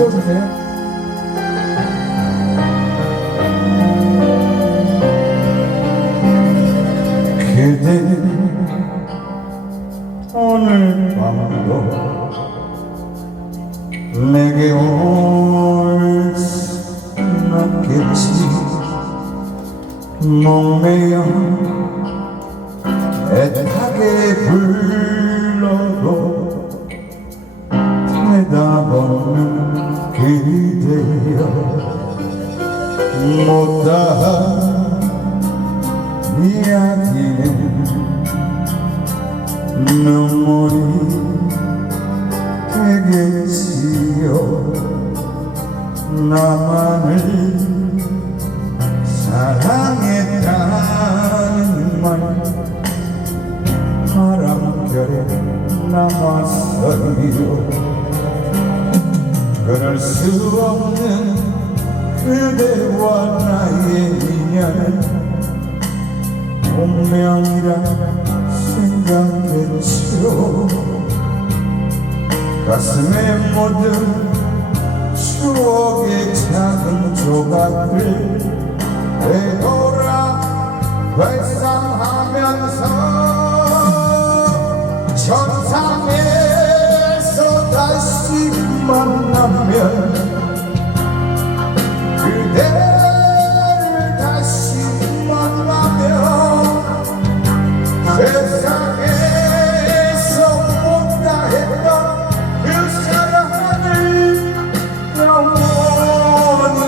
채워주세요. 그대 오늘 밤도 내게 올순 없겠지 목매여 애타게 불 없는 그대여 못다한 이야기는 눈물이 되겠지요 나만을 사랑했다는 말 바람결에 남았어요 끊을 수 없는 그대와 나의 인연은 운명이라 생각했죠 가슴에 묻은 추억의 작은 만나면 그대를 다시 만나면 세상에서 못다 했던 그 사랑을 영원히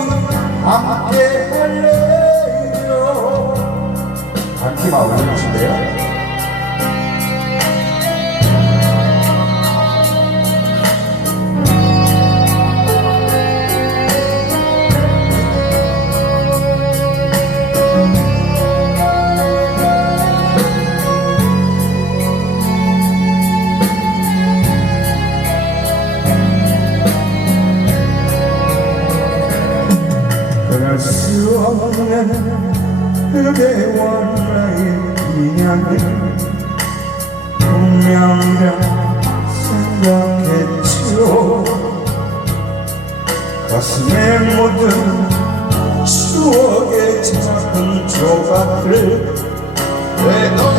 함께 할래요 한팀 아울러주신대요 그럴 수 없는 그대와 나의 인연을 운명이라 생각했죠. 가슴에 묻은 추억의 작은 조각을 되돌아